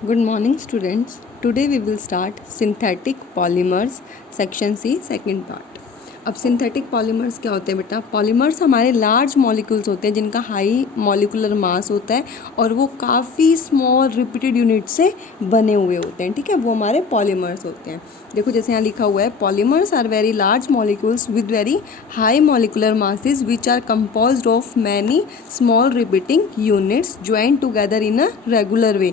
Good morning students. Today we will start synthetic polymers section C second part. अब synthetic polymers क्या होते हैं बेटा? पॉलीमर्स हमारे लार्ज मॉलिक्यूल्स होते हैं जिनका हाई मॉलिकुलर मास होता है और वो काफ़ी स्मॉल रिपीटेड यूनिट से बने हुए होते हैं, ठीक है, वो हमारे पॉलीमर्स होते हैं। देखो जैसे यहाँ लिखा हुआ है, polymers are very large molecules with very high molecular masses which are composed of many small repeating units joined together in a regular way.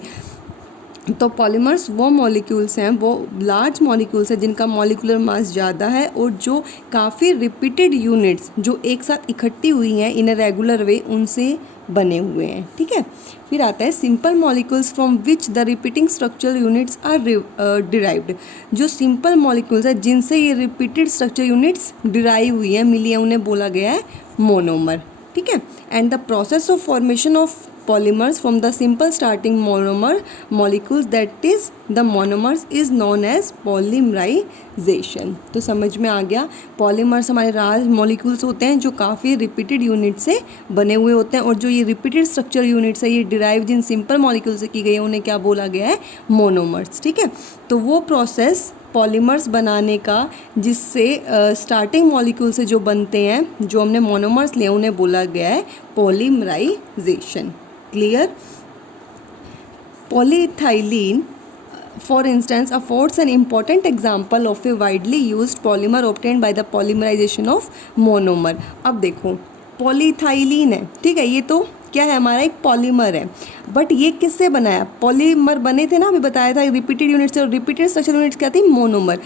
तो पॉलीमर्स वो मॉलिक्यूल्स हैं, वो लार्ज मॉलिक्यूल्स हैं जिनका मॉलिकुलर मास ज़्यादा है और जो काफ़ी रिपीटेड यूनिट्स जो एक साथ इकट्ठी हुई हैं इन अ रेगुलर वे उनसे बने हुए हैं, ठीक है। फिर आता है simple molecules from which the repeating structural units are derived. जो सिंपल मॉलिक्यूल्स हैं जिनसे ये रिपीटेड स्ट्रक्चर यूनिट्स डिराइव हुई हैं, मिली हैं, उन्हें बोला गया है मोनोमर, ठीक है। And the process of formation of polymers from the simple starting monomer molecules, that is the monomers, is known as polymerization। तो समझ में आ गया, पॉलीमर्स हमारे लार्ज मॉलिक्यूल्स होते हैं जो काफ़ी रिपीटेड यूनिट से बने हुए होते हैं और जो ये रिपीटेड स्ट्रक्चर यूनिट्स है ये डिराइव जिन सिंपल मॉलिक्यूल से की गई है उन्हें क्या बोला गया है? मोनोमर्स, ठीक है। तो वो प्रोसेस पॉलीमर्स बनाने का जिससे स्टार्टिंग मॉलिक्यूल से जो बनते हैं, जो हमने मोनोमर्स लिए उन्हें बोला गया है polymerisation. Clear? Polyethylene, for instance, affords an important example of a widely used polymer obtained by the polymerization of monomer। अब देखो पॉलीथाइलिन है, ठीक है, ये तो क्या है? हमारा एक पॉलीमर है, बट ये किससे बना है? पॉलीमर बने थे ना, अभी बताया था, रिपीटेड यूनिट से, और रिपीटेड स्ट्रक्चर यूनिट्स क्या थी? मोनोमर।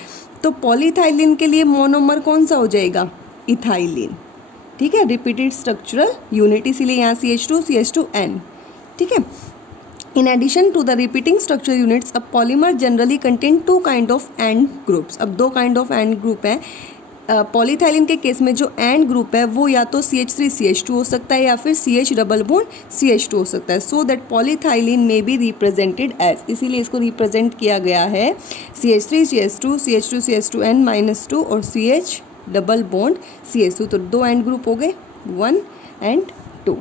तो पॉलीथाइलिन के लिए मोनोमर कौन सा हो जाएगा? इथाइलिन, ठीक है, रिपीटेड स्ट्रक्चरल यूनिट, इसीलिए यहाँ CH2CH2N, ठीक है। In addition to the repeating structure units, a polymer generally contain two kind of end groups। अब दो kind of end group है। पॉलीथाइलिन के केस में जो एंड ग्रुप है वो या तो CH3CH2 हो सकता है या फिर CH डबल बॉन्ड CH2 हो सकता है। सो दैट पॉलीथाइलिन में बी रिप्रेजेंटेड एज, इसीलिए इसको रिप्रेजेंट किया गया है CH3CH2, CH2CH2N-2 और CH डबल बॉन्ड CH2। तो दो एंड ग्रुप हो गए, 1 and 2।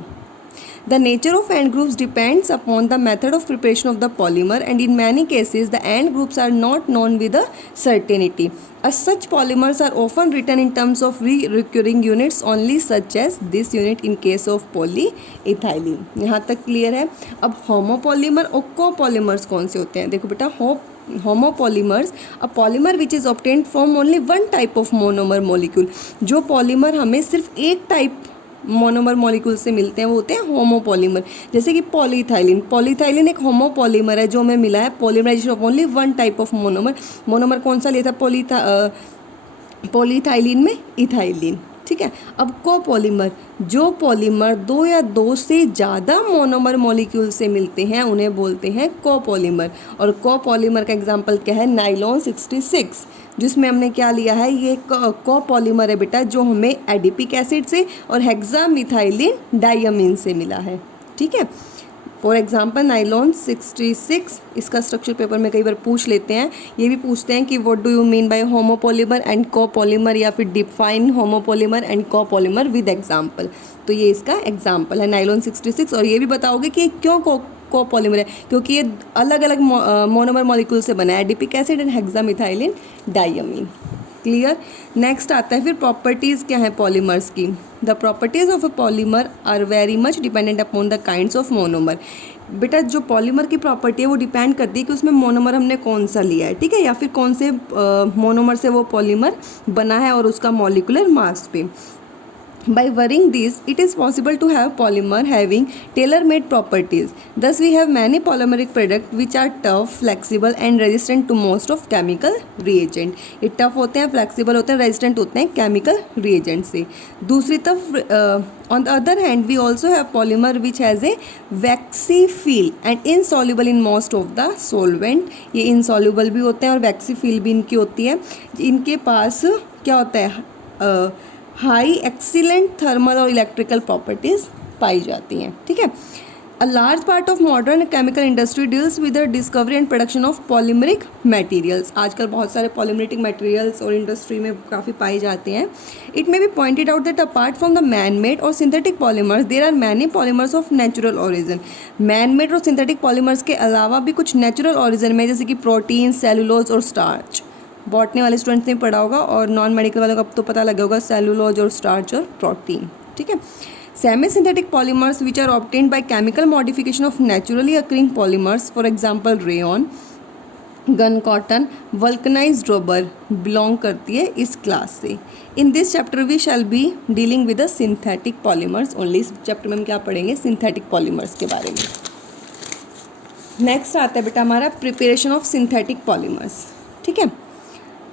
The nature of end groups depends upon the method of preparation of the polymer, and in many cases the end groups are not known with a certainty. As such, polymers are often written in terms of recurring units only, such as this unit in case of polyethylene। यहाँ तक clear है? अब homopolymer और copolymers कौन से होते हैं? देखो बेटा, homopolymers, a polymer which is obtained from only one type of monomer molecule। जो पॉलीमर हमें सिर्फ एक टाइप मोनोमर मॉलिक्यूल से मिलते हैं वो होते हैं होमोपॉलीमर। जैसे कि पॉलीथाइलिन एक होमोपॉलीमर है जो हमें मिला है polymerisation of only one type of monomer. Monomer कौन सा लिया था? पॉलीथाइलिन में इथाइलिन, ठीक है। अब कोपॉलीमर, जो पॉलीमर दो या दो से ज़्यादा मोनोमर मॉलिक्यूल से मिलते हैं उन्हें बोलते हैं कोपॉलीमर। और कोपॉलीमर का एग्जांपल क्या है? नाइलॉन 66, जिसमें हमने क्या लिया है? ये कोपॉलीमर है बेटा जो हमें एडिपिक एसिड से और हेक्सामिथाइलिन डायमीन से मिला है, ठीक है। फॉर एग्जाम्पल नाइलॉन 66, इसका स्ट्रक्चर पेपर में कई बार पूछ लेते हैं, ये भी पूछते हैं कि what do you mean by homopolymer and copolymer, या फिर define homopolymer and copolymer with example. तो ये इसका एग्जाम्पल है नाइलॉन 66। और ये भी बताओगे कि क्यों कोपॉलीमर है, क्योंकि ये अलग अलग मोनोमर मॉलिक्यूल से बना है, adipic acid and hexamethylene diamine. Clear? Next आता है फिर प्रॉपर्टीज़ क्या है पॉलीमर्स की। The properties of a polymer are very much dependent upon the kinds of monomer. बेटा जो पॉलीमर की प्रॉपर्टी है वो डिपेंड करती है कि उसमें मोनोमर हमने कौन सा लिया है, ठीक है, या फिर कौन से मोनोमर से वो पॉलीमर बना है और उसका मॉलिकुलर मास पे। By varying these, it is possible to have polymer having tailor-made properties. Thus, we have many polymeric products which are tough, flexible and resistant to most of chemical reagent। ये tough होते हैं, flexible होते हैं, resistant होते हैं chemical reagent से। दूसरी तरफ on the other hand, we also have polymer which has a waxy feel and insoluble in most of the solvent। ये insoluble भी होते हैं और waxy feel भी इनकी होती है। इनके पास क्या होता है? हाई एक्सीलेंट थर्मल और इलेक्ट्रिकल प्रॉपर्टीज़ पाई जाती हैं, ठीक है। A large part of modern chemical industry deals with the discovery and production of polymeric materials. आजकल बहुत सारे polymeric materials और industry में काफ़ी पाए जाते हैं. It may be pointed out that apart from the man-made or synthetic polymers, there are many polymers of natural origin. Man-made और synthetic polymers के अलावा भी कुछ natural origin में, जैसे कि प्रोटीन, सेलुलोज और स्टार्च. बॉटनी वाले स्टूडेंट्स ने पढ़ा होगा और नॉन मेडिकल वालों को अब तो पता लगा होगा सेलुलोज और स्टार्च और प्रोटीन. ठीक है. Semi-synthetic polymers which are obtained by chemical modification of naturally occurring polymers, for example rayon, gun cotton, vulcanized rubber belong करती है इस क्लास से. In this chapter we shall be dealing with the synthetic polymers only. इस chapter में हम क्या पढ़ेंगे? synthetic polymers के बारे में. नेक्स्ट आता है बेटा हमारा प्रिपरेशन ऑफ सिंथेटिक पॉलीमर्स. ठीक है.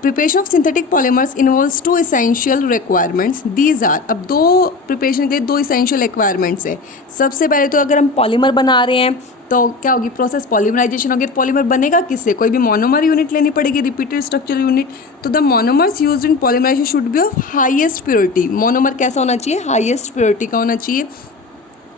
Preparation of synthetic polymers involves two essential requirements. These are, अब दो प्रिपरेशन के लिए दो इसेंशियल रिक्वायरमेंट्स है. सबसे पहले तो अगर हम पॉलीमर बना रहे हैं तो क्या होगी? प्रोसेस पॉलीमराइजेशन होगी. पॉलीमर बनेगा किससे? कोई भी मोनोमर यूनिट लेनी पड़ेगी, रिपीटेड स्ट्रक्चर यूनिट. तो the monomers used in polymerisation should be of highest purity. Monomer कैसा होना चाहिए? हाईएस्ट प्योरिटी का होना चाहिए.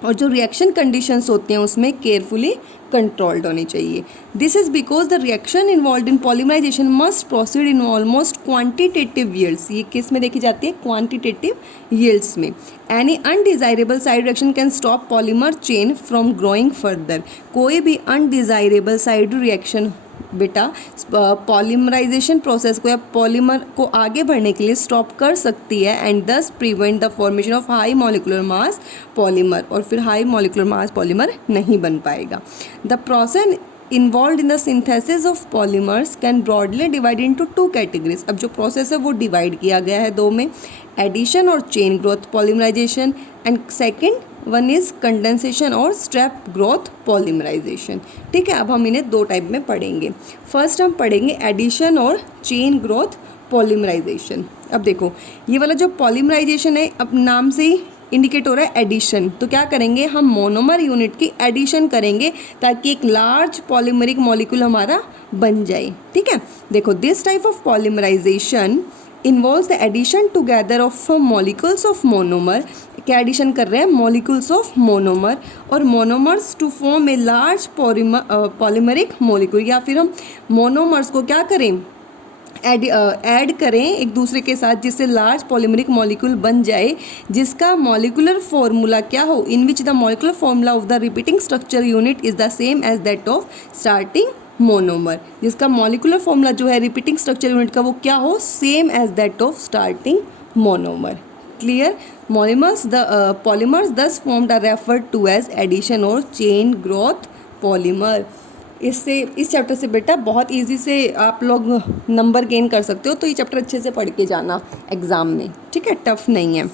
और जो रिएक्शन कंडीशंस होती हैं उसमें केयरफुली कंट्रोल्ड होनी चाहिए. This is because the reaction involve in polymerization must proceed in almost quantitative yields. ये किस में देखी जाती है? क्वांटिटेटिव यील्ड्स में. Any undesirable side reaction can stop polymer chain from growing further. कोई भी अनडिजायरेबल साइड रिएक्शन बेटा पॉलीमराइजेशन प्रोसेस को या पॉलीमर को आगे बढ़ने के लिए स्टॉप कर सकती है एंड दस prevent the formation of high molecular mass polymer. और फिर हाई मॉलिकुलर मास पॉलीमर नहीं बन पाएगा. The process involve in the synthesis of polymers can broadly divide into two categories. अब जो प्रोसेस है वो डिवाइड किया गया है दो में, एडिशन और chain growth polymerization, and second one is condensation और स्टेप ग्रोथ पॉलीमराइजेशन. ठीक है. अब हम इन्हें दो टाइप में पढ़ेंगे. फर्स्ट हम पढ़ेंगे एडिशन और चेन ग्रोथ पॉलीमराइजेशन. अब देखो ये वाला जो पॉलीमराइजेशन है अब नाम से ही इंडिकेट हो रहा है एडिशन. तो क्या करेंगे? हम मोनोमर यूनिट की एडिशन करेंगे ताकि एक लार्ज पॉलीमरिक मॉलिक्यूल हमारा बन जाए. ठीक है. देखो this type of polymerization involves the addition together of molecules of monomer. क्या एडिशन कर रहे हैं? मॉलिक्यूल्स ऑफ मोनोमर और monomers to form a large polymeric molecule. या फिर हम मोनोमर्स को क्या करें? ऐड करें एक दूसरे के साथ जिससे लार्ज पॉलीमरिक मॉलिक्यूल बन जाए जिसका मॉलिकुलर फॉर्मूला क्या हो? In which the molecular formula of the repeating structure unit is the same as that of starting monomer. जिसका मॉलिकुलर फॉर्मूला जो है रिपीटिंग स्ट्रक्चर यूनिट का वो क्या हो? Same as that of starting monomer. Clear. polymers thus formed are referred to as addition और chain growth polymer. इससे इस चैप्टर से बेटा बहुत इजी से आप लोग नंबर गेन कर सकते हो. तो ये चैप्टर अच्छे से पढ़ के जाना एग्जाम में. ठीक है. टफ नहीं है.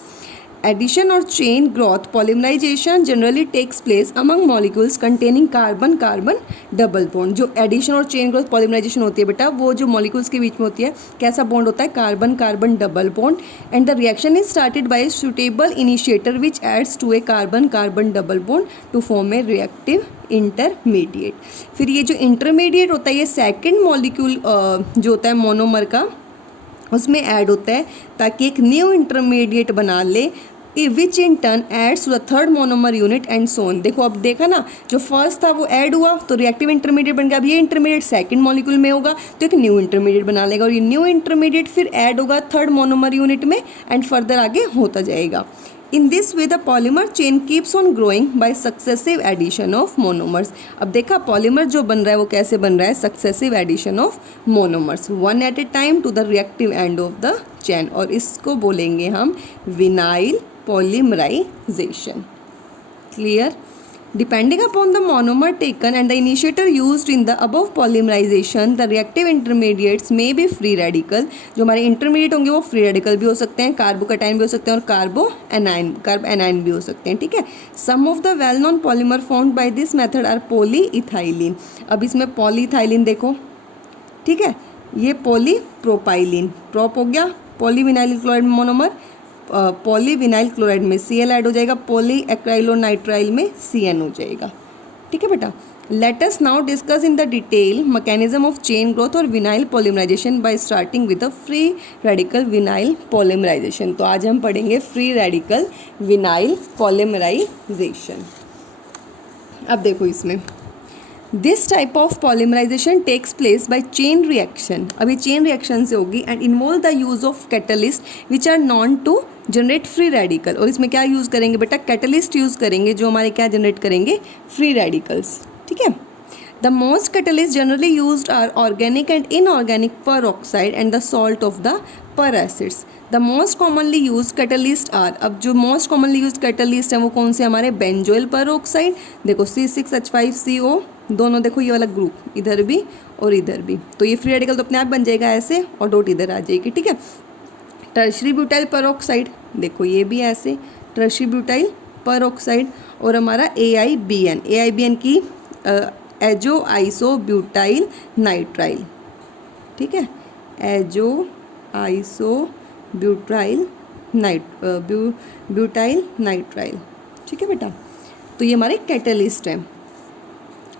एडिशन और chain growth polymerization generally takes place among molecules containing carbon carbon double bond. जो एडिशन और चेन ग्रोथ पॉलीमराइजेशन होती है बेटा वो जो मॉलिक्यूल्स के बीच में होती है कैसा बॉन्ड होता है? Carbon carbon double bond. And the reaction is started by suitable initiator which adds to a carbon carbon double bond to form a reactive intermediate. फिर ये जो इंटरमीडिएट होता है ये सेकेंड मॉलिक्यूल जो होता है मोनोमर का उसमें ऐड होता है ताकि एक न्यू इंटरमीडिएट बना ले which in turn adds to the third monomer unit and so on. देखो अब देखा ना जो फर्स्ट था वो ऐड हुआ तो रिएक्टिव इंटरमीडिएट बन गया. अब ये इंटरमीडिएट सेकंड मॉलिक्यूल में होगा तो एक न्यू इंटरमीडिएट बना लेगा और ये न्यू इंटरमीडिएट फिर ऐड होगा थर्ड मोनोमर यूनिट में एंड फर्दर आगे होता जाएगा. In this way the polymer chain keeps on growing by successive addition of monomers. अब देखा पॉलीमर जो बन रहा है वो कैसे बन रहा है? successive addition of monomers one at a time to the reactive end of the chain. और इसको बोलेंगे हम vinyl polymerization. Clear? Depending upon the monomer taken and the initiator used in the above polymerization, the reactive intermediates may be free radical. जो हमारे intermediate होंगे वो free radical भी हो सकते हैं, कार्बोकैटायन भी हो सकते हैं और कार्बोएनाइन भी हो सकते हैं. ठीक है. Some of the well known polymer formed by this method are polyethylene. अब इसमें polyethylene देखो. ठीक है. ये polypropylene. प्रोप हो गया polyvinyl chloride monomer. Polyvinyl chloride में Cl ऐड हो जाएगा, पॉली एक्राइलोनाइट्राइल में Cn हो जाएगा. ठीक है बेटा. Let us now discuss in the detail mechanism of chain growth और vinyl polymerisation by starting with the free radical vinyl polymerisation. तो आज हम पढ़ेंगे फ्री रेडिकल विनाइल पॉलीमराइजेशन. अब देखो इसमें this type of polymerization takes place by chain reaction, अभी chain reaction से होगी, and involve the use of catalyst which are known to generate free radical. और इसमें क्या यूज़ करेंगे बेटा, कैटलिस्ट यूज़ करेंगे जो हमारे क्या जनरेट करेंगे, फ्री रेडिकल्स। ठीक है, the most catalyst generally used are organic and inorganic peroxide and the salt of the peracids. The most commonly use catalyst are, अब जो मोस्ट कॉमनली यूज कैटलिस्ट है वो कौन से हमारे, बेंजोइल पर ऑक्साइड, देखो C6H5CO, दोनों देखो ये वाला ग्रुप इधर भी और इधर भी, तो ये फ्री रेडिकल तो अपने आप बन जाएगा ऐसे और डॉट इधर आ जाएगी। ठीक है, टर्शरी ब्यूटाइल पर ऑक्साइड, देखो ये भी ऐसे टर्शरी ब्यूटाइल पर ऑक्साइड, और हमारा AIBN की एजो आइसो ब्यूटाइल नाइट्राइल। ठीक है, एजो आइसो ब्यूटाइल नाइट्राइल। ठीक है बेटा, तो ये हमारे कैटलिस्ट है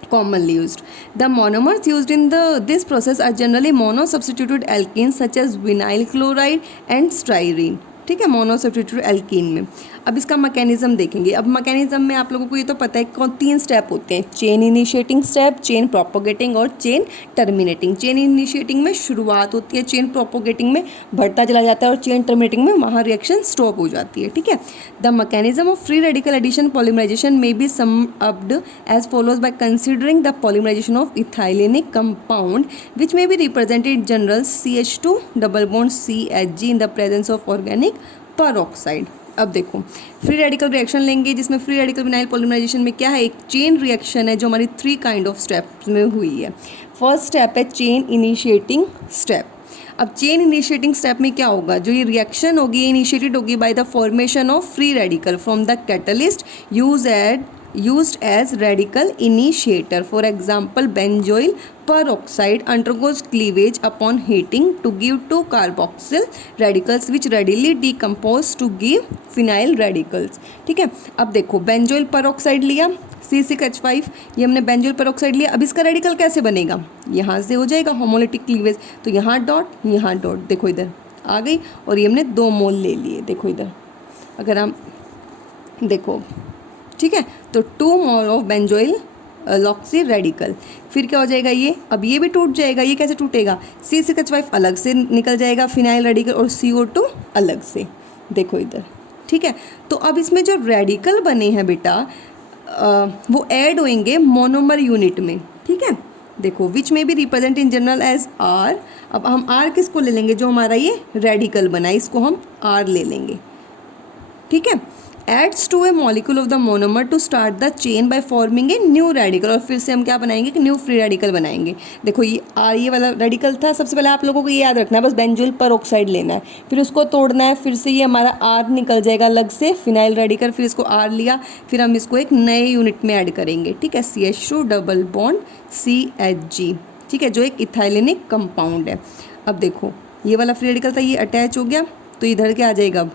commonly used. The monomers used in this process are generally mono-substituted alkenes such as vinyl chloride and styrene. ठीक है, मोनो सब्स्टिट्यूट एल्कीन में। अब इसका मैकेनिज्म देखेंगे। अब मैकेनिज्म में आप लोगों को ये तो पता है कौन 3 स्टेप होते हैं, chain initiating step, chain propagating और चेन टर्मिनेटिंग। चेन इनिशिएटिंग में शुरुआत होती है, चेन प्रोपोगेटिंग में बढ़ता चला जाता है और चेन टर्मिनेटिंग में वहाँ रिएक्शन स्टॉप हो जाती है। ठीक है, the mechanism of free radical addition polymerization may be summed up as follows by considering the polymerization of ethylenic compound which may be represented general CH2 double bond CHG in the presence of organic peroxide. अब देखो free radical reaction लेंगे जिसमें free radical vinyl polymerisation में क्या है, एक chain reaction है जो हमारी 3 काइंड ऑफ स्टेप्स में हुई है। फर्स्ट स्टेप है चेन इनिशिएटिंग स्टेप। अब चेन इनिशिएटिंग स्टेप में क्या होगा, जो ये रिएक्शन होगी ये इनिशिएटेड होगी by the formation of free radical from the catalyst used as radical initiator. For example, benzoyl peroxide undergoes cleavage upon heating to give 2 carboxyl radicals which readily decompose to give phenyl radicals. ठीक है, अब देखो benzoyl peroxide लिया C6H5, ये हमने benzoyl peroxide लिया। अब इसका रेडिकल कैसे बनेगा, यहाँ से हो जाएगा होमोलिटिक क्लीवेज, तो यहाँ डॉट देखो इधर आ गई, और ये हमने 2 मोल ले लिए। देखो इधर अगर हम देखो, ठीक है, तो 2 मोल ऑफ बेंजोइल लॉक्सी रेडिकल, फिर क्या हो जाएगा ये, अब ये भी टूट जाएगा। ये कैसे टूटेगा, C6H5 अलग से निकल जाएगा फिनाइल रेडिकल और CO2 अलग से, देखो इधर। ठीक है, तो अब इसमें जो रेडिकल बने हैं बेटा वो ऐड होंगे मोनोमर यूनिट में। ठीक है, देखो विच में भी represent in general as R। अब हम R किसको ले लेंगे, जो हमारा ये रेडिकल बना है इसको हम R ले लेंगे। ठीक है, adds to a molecule of the monomer to start the chain by forming a new radical, और फिर से हम क्या बनाएंगे कि न्यू फ्री रेडिकल बनाएंगे। देखो ये वाला रेडिकल था, सबसे पहले आप लोगों को ये याद रखना है, बस बेंजोइल पेरोक्साइड लेना है, फिर उसको तोड़ना है, फिर से ये हमारा R निकल जाएगा अलग से फिनाइल रेडिकल, फिर इसको R लिया, फिर हम इसको एक नए यूनिट में ऐड करेंगे। ठीक है, CH2 डबल बॉन्ड CHG। ठीक है, जो एक इथाइलेनिक कंपाउंड है। अब देखो ये वाला फ्री रेडिकल था, ये अटैच हो गया, तो इधर क्या आ जाएगा, अब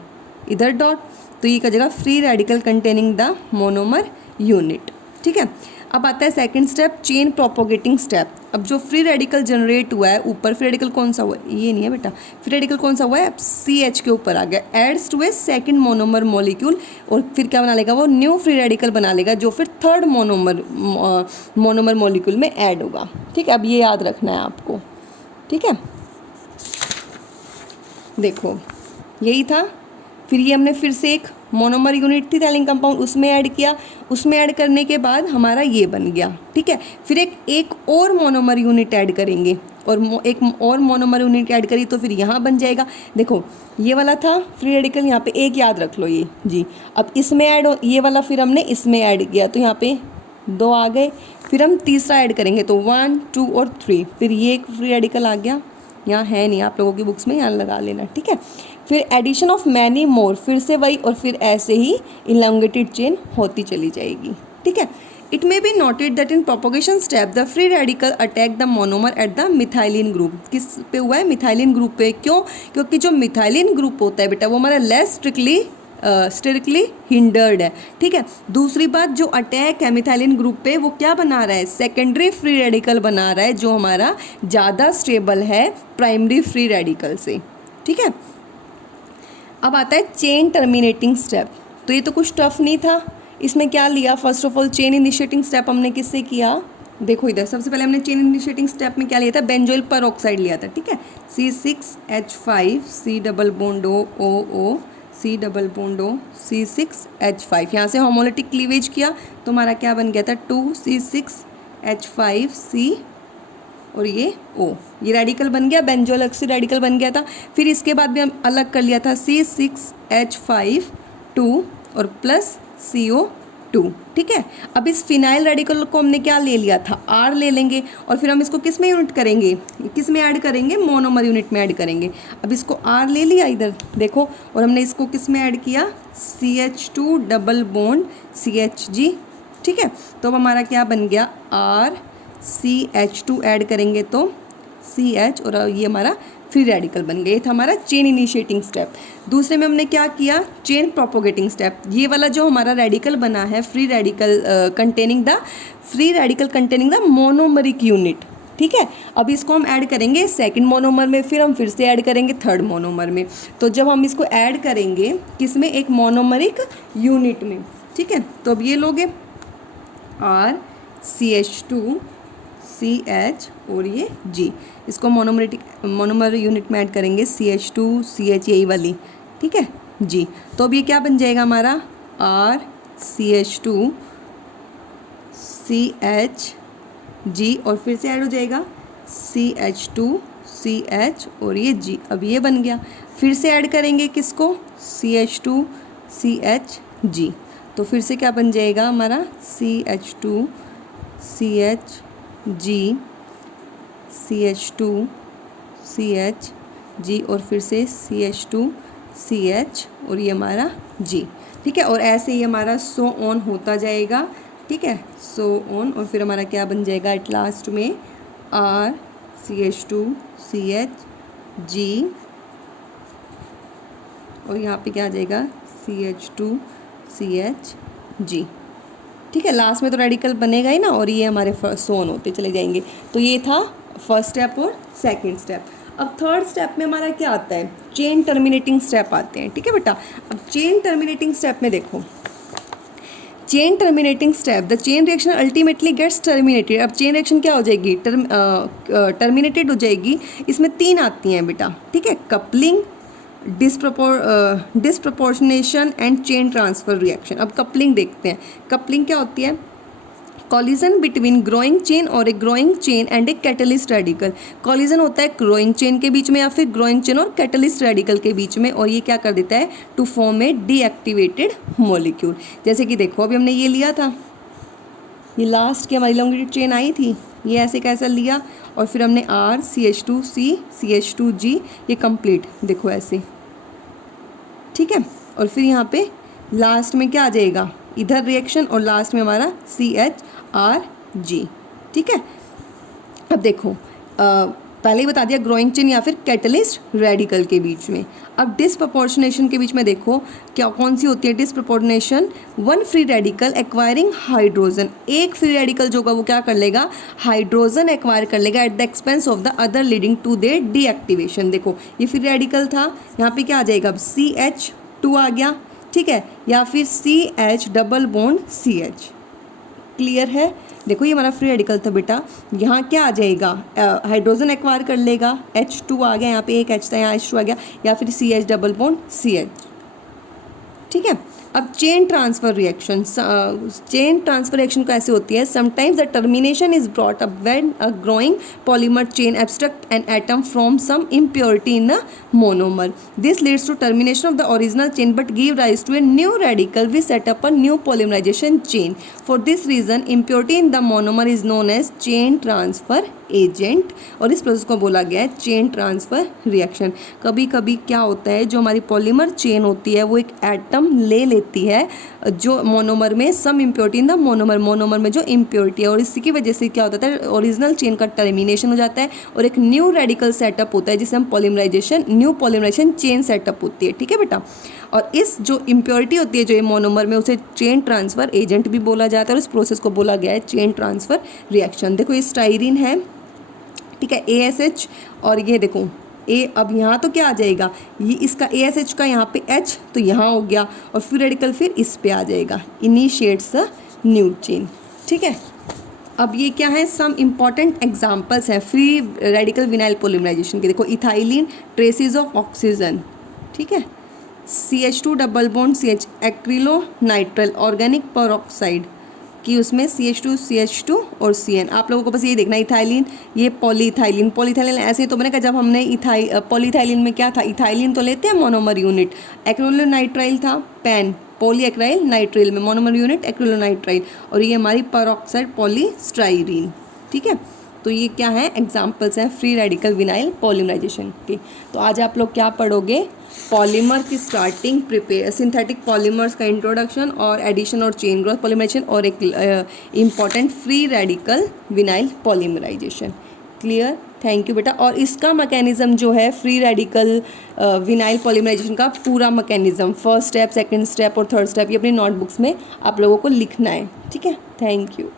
इधर डॉट, तो ये क्या जगह free radical containing the monomer unit. ठीक है, अब आता है second step chain propagating step. अब जो फ्री रेडिकल जनरेट हुआ है, ऊपर फ्री रेडिकल कौन सा हुआ है, ये नहीं है बेटा, फ्री रेडिकल कौन सा हुआ है, CH के ऊपर आ गया, adds to a second monomer molecule, और फिर क्या बना लेगा वो न्यू फ्री रेडिकल बना लेगा जो फिर थर्ड मोनोमर मॉलिक्यूल में ऐड होगा। ठीक है, अब ये याद रखना है आपको। ठीक है, देखो यही था, फिर ये हमने फिर से एक मोनोमर यूनिट थी थैलिन कंपाउंड, उसमें ऐड किया, उसमें ऐड करने के बाद हमारा ये बन गया। ठीक है, फिर एक और मोनोमर यूनिट ऐड करेंगे, और एक और मोनोमर यूनिट ऐड करी तो फिर यहाँ बन जाएगा। देखो ये वाला था फ्री रेडिकल, यहाँ पे एक याद रख लो ये जी। अब इसमें ऐड हो, ये वाला फिर हमने इसमें ऐड किया, तो यहाँ पे 2 आ गए, फिर हम तीसरा ऐड करेंगे तो 1 2 और 3, फिर ये एक फ्री रेडिकल आ गया, यहाँ है नहीं आप लोगों की बुक्स में, यहाँ लगा लेना। ठीक है, फिर एडिशन ऑफ मैनी मोर, फिर से वही, और फिर ऐसे ही इलॉन्गेटेड चेन होती चली जाएगी। ठीक है, it may be noted that in propagation step the free radical attack the monomer at the methylene group. किस पे हुआ है, मिथाइलिन ग्रुप पे। क्यों, क्योंकि जो मिथाइलिन ग्रुप होता है बेटा वो हमारा लेस स्ट्रिक्टली हिंडर्ड है। ठीक है, दूसरी बात जो अटैक है मिथाइलिन ग्रुप पे वो क्या बना रहा है, सेकेंडरी फ्री रेडिकल बना रहा है जो हमारा ज़्यादा स्टेबल है प्राइमरी फ्री रेडिकल से। ठीक है, अब आता है चेन टर्मिनेटिंग स्टेप। तो ये तो कुछ टफ नहीं था, इसमें क्या लिया, first of all chain initiating step हमने किससे किया, देखो इधर सबसे पहले हमने चेन इनिशिएटिंग स्टेप में क्या लिया था, बेंजोइल पर ऑक्साइड लिया था, ठीक है, C6H5 C double bond O C double bond O C6H5, यहाँ से होमोलिटिक क्लीवेज किया तो हमारा क्या बन गया था 2C6H5C और ये O, ये रेडिकल बन गया, बेंजोइल अलग से रेडिकल बन गया था। फिर इसके बाद भी हम अलग कर लिया था C6H5 और प्लस CO2, ठीक है। अब इस फिनाइल रेडिकल को हमने क्या ले लिया था, R ले लेंगे और फिर हम इसको किस में यूनिट करेंगे, किस में ऐड करेंगे, मोनोमर यूनिट में ऐड करेंगे। अब इसको R ले लिया इधर देखो, और हमने इसको किस में ऐड किया, CH2 डबल बॉन्ड CHG, ठीक है। तो अब हमारा क्या बन गया, RCH2 ऐड करेंगे तो CH और ये हमारा फ्री रेडिकल बन गया। ये था हमारा चेन इनिशिएटिंग स्टेप। दूसरे में हमने क्या किया, चेन प्रोपोगेटिंग स्टेप। ये वाला जो हमारा रेडिकल बना है, free radical containing the monomeric unit, ठीक है। अब इसको हम ऐड करेंगे सेकंड मोनोमर में, फिर हम फिर से ऐड करेंगे थर्ड मोनोमर में। तो जब हम इसको ऐड करेंगे किसमें, एक मोनोमरिक यूनिट में, ठीक है। तो अब ये लोगे RCH2 CH और ये G, इसको मोनोमर यूनिट में ऐड करेंगे CH2 CH यही वाली, ठीक है G। तो अब ये क्या बन जाएगा हमारा RCH2 CH G और फिर से ऐड हो जाएगा CH2 CH और ये G। अब ये बन गया, फिर से ऐड करेंगे किसको, CH2 CH G। तो फिर से क्या बन जाएगा हमारा CH2 CH G CH2 CH G और फिर से CH2 CH और ये हमारा G, ठीक है। और ऐसे ही हमारा सो ऑन होता जाएगा, ठीक है, सो ऑन। और फिर हमारा क्या बन जाएगा एट लास्ट में RCH2 CH G और यहाँ पे क्या आ जाएगा CH2 CH G, ठीक है। लास्ट में तो रेडिकल बनेगा ही ना, और ये हमारे सोन होते चले जाएंगे। तो ये था फर्स्ट स्टेप और सेकंड स्टेप। अब थर्ड स्टेप में हमारा क्या आता है, चेन टर्मिनेटिंग स्टेप आते हैं, ठीक है बेटा। अब चेन टर्मिनेटिंग स्टेप में देखो, chain terminating step, the chain reaction ultimately gets terminated. अब चेन रिएक्शन क्या हो जाएगी, टर्मिनेटेड हो जाएगी। इसमें 3 आती हैं बेटा, ठीक है, coupling, disproportionation and chain transfer reaction. अब कपलिंग देखते हैं। कपलिंग क्या होती है, कॉलिजन बिटवीन ग्रोइंग चेन और a growing chain and a catalyst radical. Collision होता है ग्रोइंग चेन के बीच में या फिर ग्रोइंग चेन और कैटलिस्ट रेडिकल के बीच में, और ये क्या कर देता है, to form a deactivated molecule. जैसे कि देखो अभी हमने ये लिया था, ये लास्ट की हमारी लॉन्गिट्यूड चेन आई थी, ये ऐसे कैसा लिया, और फिर हमने RCH2C CH2G, ये कंप्लीट देखो ऐसे, ठीक है। और फिर यहाँ पे लास्ट में क्या आ जाएगा, इधर रिएक्शन और लास्ट में हमारा CHRG, ठीक है। अब देखो पहले ही बता दिया ग्रोइंग चेन या फिर कैटलिस्ट रेडिकल के बीच में। अब डिसप्रपोर्शनेशन के बीच में देखो क्या कौन सी होती है, disproportionation, one free radical acquiring hydrogen. एक फ्री रेडिकल जो होगा वो क्या कर लेगा, हाइड्रोजन एक्वायर कर लेगा at the expense of the other leading to their deactivation. देखो ये फ्री रेडिकल था, यहाँ पे क्या आ जाएगा, अब CH2 आ गया, ठीक है, या फिर CH double bond CH। Clear है, देखो ये हमारा फ्री रेडिकल था बेटा, यहाँ क्या आ जाएगा, हाइड्रोजन एक्वायर कर लेगा, H2 आ गया, यहाँ पे एक H था, यहाँ H2 आ गया, या फिर CH डबल बॉन्ड CH, ठीक है। अब chain transfer reaction, chain transfer reaction कैसे होती है, sometimes the termination is brought up when a growing polymer chain abstract an atom from some impurity in the monomer. This leads to termination of the original chain but give rise to a new radical we set up a new polymerization chain. For this reason impurity in the monomer is known as chain transfer agent, और इस process को बोला गया है chain transfer reaction. कभी कभी क्या होता है, जो हमारी पॉलीमर चेन होती है वो एक एटम ले लेती है जो मोनोमर में सम इम्प्योरिटी इन द मोनोमर में जो इम्प्योरिटी है, और इसी की वजह से क्या होता है, ओरिजिनल चेन का टर्मिनेशन हो जाता है और एक न्यू रेडिकल सेटअप होता है जिसे हम न्यू पॉलीमराइजेशन चेन सेटअप होती है, ठीक है बेटा। और इस जो इम्प्योरिटी होती है जो ये मोनोमर में, उसे चेन ट्रांसफर एजेंट भी बोला जाता है, और इस प्रोसेस को बोला गया है चेन ट्रांसफर रिएक्शन। देखो ये स्टाइरिन है, ठीक है, ASH, और ये देखो ए, अब यहाँ तो क्या आ जाएगा, ये इसका ASH का यहाँ पे H तो यहाँ हो गया, और फ्री रेडिकल फिर इस पे आ जाएगा, इनिशिएट्स अ न्यू चेन। ठीक है, अब ये क्या है, सम इम्पॉर्टेंट एग्जांपल्स हैं फ्री रेडिकल विनाइल पॉलीमराइजेशन के। देखो इथाइलिन ट्रेसेस ऑफ ऑक्सीजन, ठीक है, CH2 double bond CH acrylonitrile organic peroxide कि उसमें CH2 और CN। आप लोगों को बस ये देखना, इथाइलिन ये पॉलीइथाइलिन, पॉलीइथाइलिन ऐसे तो मैंने कहा जब हमने पॉलीइथाइलिन में क्या था, इथाइलिन तो लेते हैं मोनोमर यूनिट, एक्रिलोनाइट्राइल था पैन, पॉली एक्राइल नाइट्राइल में मोनोमर यूनिट एक्रिलोनाइट्राइल, और ये हमारी परऑक्साइड पॉलीस्टाइरीन। ठीक है, तो ये क्या है, एग्जाम्पल्स हैं फ्री रेडिकल विनाइल पॉलीमराइजेशन के। तो आज आप लोग क्या पढ़ोगे, पॉलीमर की स्टार्टिंग, प्रिपेयर सिंथेटिक पॉलीमर्स का इंट्रोडक्शन और एडिशन और चेन ग्रोथ पॉलीमराइजेशन, और एक important free radical vinyl polymerization. Clear, thank you बेटा। और इसका मैकेनिज्म जो है फ्री रेडिकल विनाइल पॉलीमराइजेशन का पूरा mechanism, first step, second step और थर्ड स्टेप, ये अपनी नोटबुक्स में आप लोगों को लिखना है। ठीक है, थैंक यू।